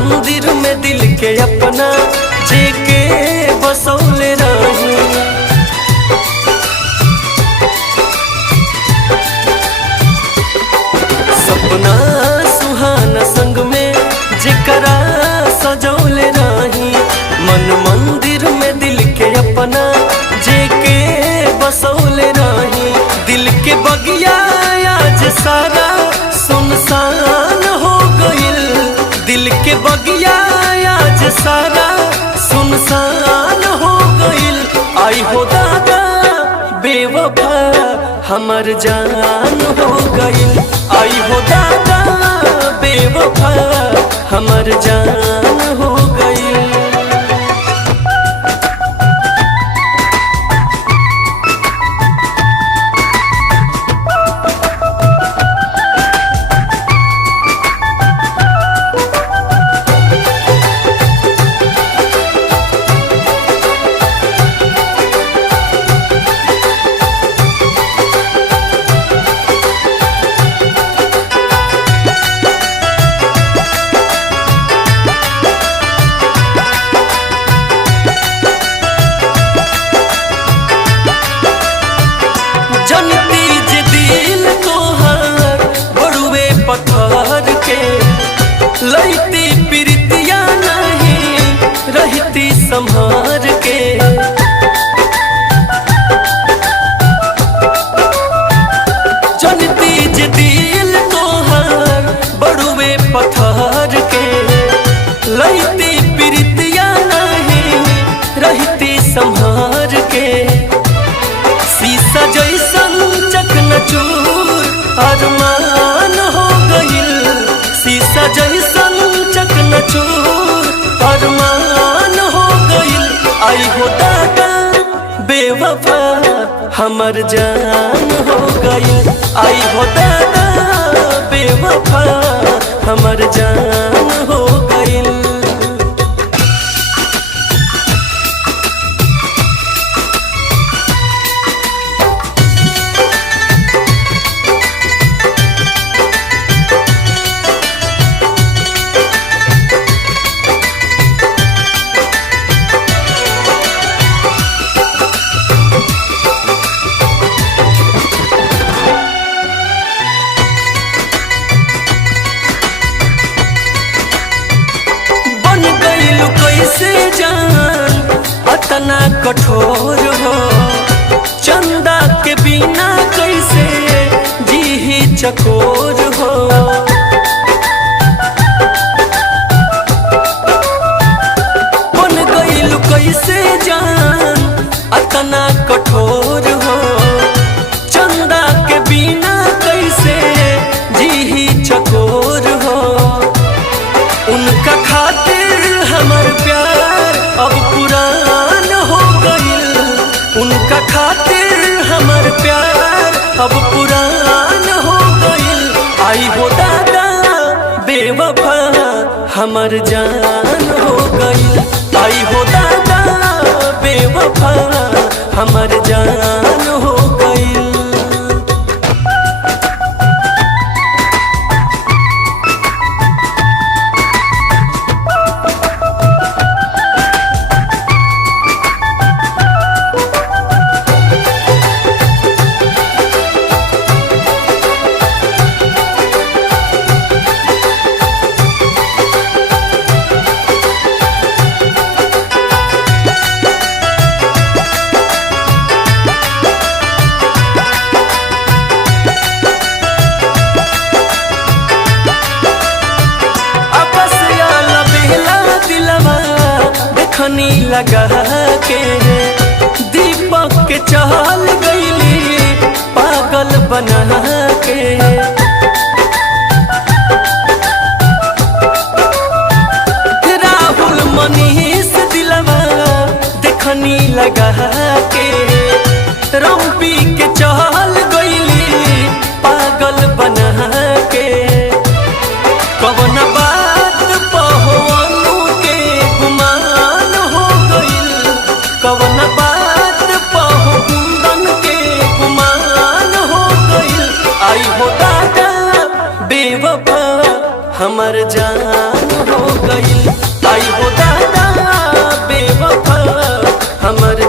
मंदिर में दिल के अपना जेके बसौले रही। सपना सुहाना संग में जेकरा सजौले रही। मन मंदिर में दिल के अपना जेके बसौले रही। दिल के बगिया आज सारा सुनसान हो गइल। दिल के बगिया आज सारा सुनसान हो गइल। आई हो दादा बेवफा हमर जान हो गइल। आई हो दादा बेवफा हमर जान हो गइल। लईती प्रीतिया नहीं रहती संभार के। जनती जे दिल तोहार बड़ुए पत्थर के। लईती प्रीतिया नहीं रहती संभार के। शीशा जैसन चकनाचूर अरमान हो गइल। शीशा जैसन चकनाचूर अरमान हो गइल। आई हो दादा बेवफा हमर जान हो गइल। आई हो दादा बेवफा हमर जान हो गइल। कैसे जान अतना कठोर हो। चंदा के बिना कैसे जी चकोर हो। बन गइल कैसे जान अतना कठोर हो। चंदा के बिना कैसे जी चकोर हो। उनका खातिर हमर प्यार अब पुरान हो गइल। उनका खातिर हमर प्यार अब पुरान हो गइल। आई हो दादा बेवफा हमर जान हो गइल। आई हो दादा बेवफा हमर जान हो गइल। खनी लगा के दीपक के चल गईली पागल बना के। राहुल मनीष दिलवा देखनी लगा के रंपी के चल गईली पागल बना के। कवन बात पहुँचू के गुमान हो गइल। कवन बात पहुँचन के गुमान हो गइल। आई हो दादा बेवफा हमर जान हो गई। आई हो दादा बेवफा हमर